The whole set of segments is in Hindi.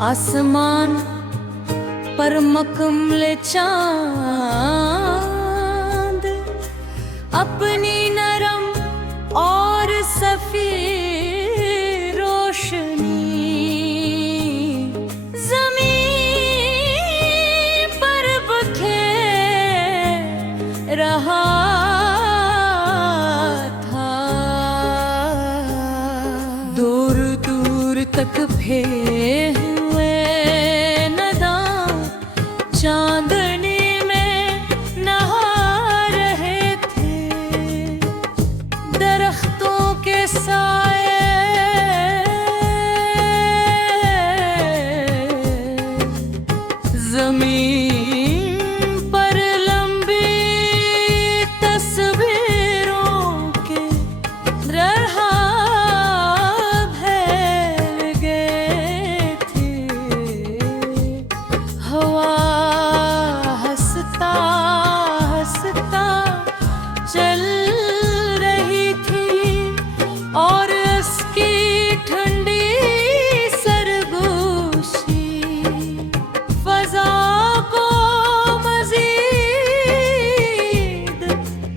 आसमान पर मकमल चांद अपनी नरम और सफेद रोशनी जमीन पर बिखेर रहा था। दूर दूर तक फैले चांदनी में नहा रहे थे। दरख्तों के साए जमीन पर लंबी तस्वीरों के तरह फैल गए थे। हवा चल रही थी और उसकी ठंडी सरगोशी फजा को मजीद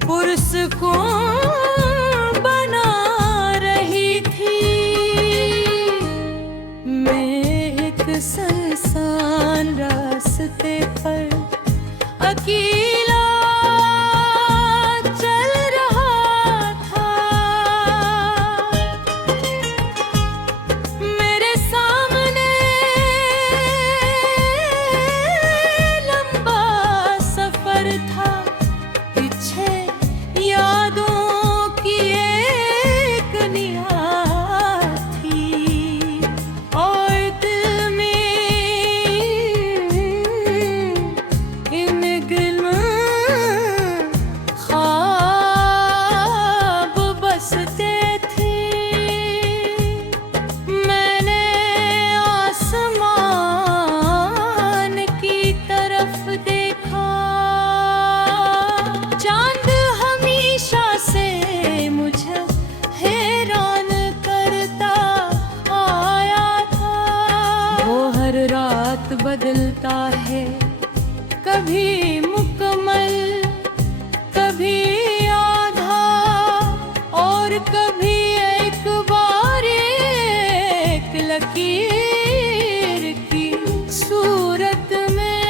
पुरसकून बना रही थी। मैं एक सुनसान रास्ते पर अकेला बदलता है, कभी मुकम्मल कभी आधा और कभी एक बार एक लकीर की सूरत में।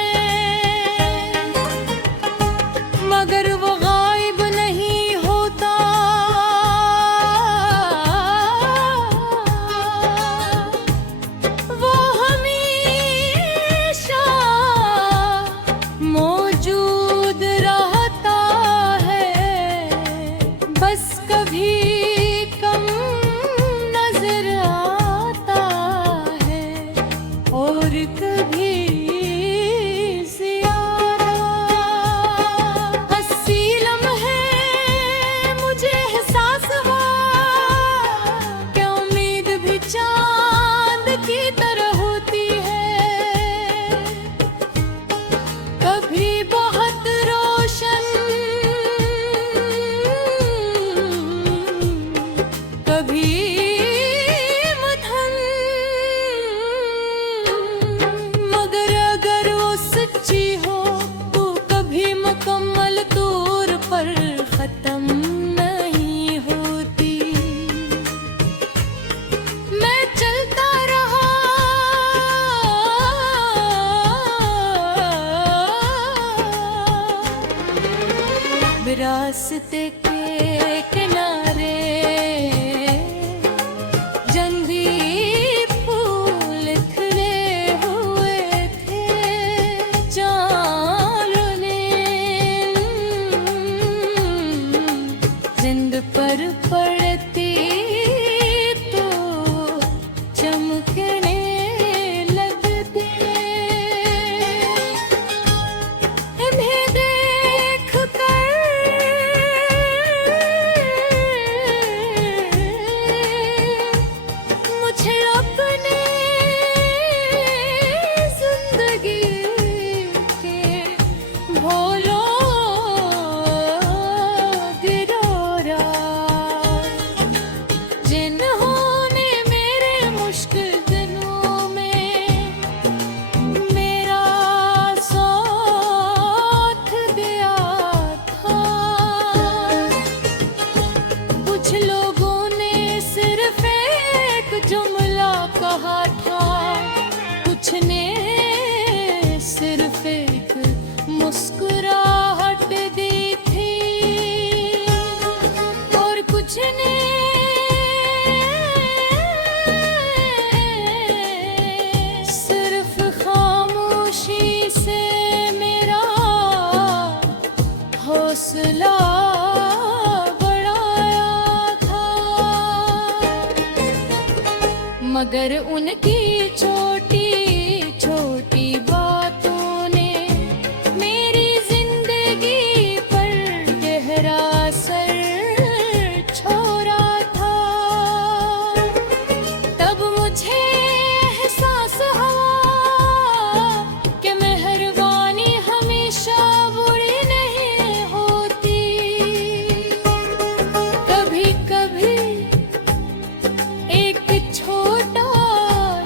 मगर वो गायब नहीं होता, वो मौजूद रहता है। बस कभी कम नजर आता है और कभी ज़्यादा। हंसी लम्हे मुझे एहसास हुआ कि उम्मीद भी चांद की तरह होती है। कभी बहुत रोशन, कभी मधुर, मगर अगर वो सच्ची हो तो कभी मुकम्मल तौर पर खत्म नहीं होती। मैं चलता रहा रास्ते के किनारे जंगली फूल खिले हुए थे। चांदनी जिंद पर पड़ती तो चमकने लगते। इन्हें देख कर रहा था, कुछ ने सिर्फ एक मुस्कुराहट दी थी, और कुछ ने सिर्फ खामोशी से मेरा हौसला मगर उनकी छोटी छोटी बातों ने मेरी जिंदगी पर गहरा असर छोड़ा था। तब मुझे एहसास हुआ कि मेहरबानी हमेशा बुरी नहीं होती, कभी कभी एक छोटा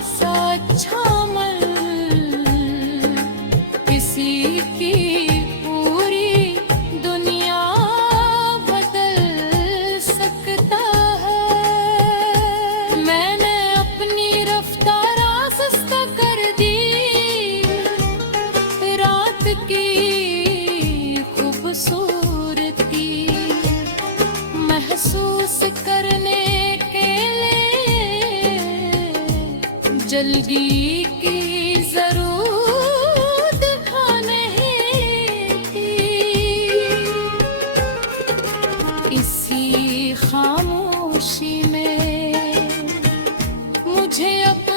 सा अच्छा अमल किसी की पूरी दुनिया बदल सकता है। मैंने अपनी रफ्तार आस्ता कर दी, रात की खूबसूरती महसूस करने के जल्दी की जरूरत नहीं थी। इसी खामोशी में मुझे अपना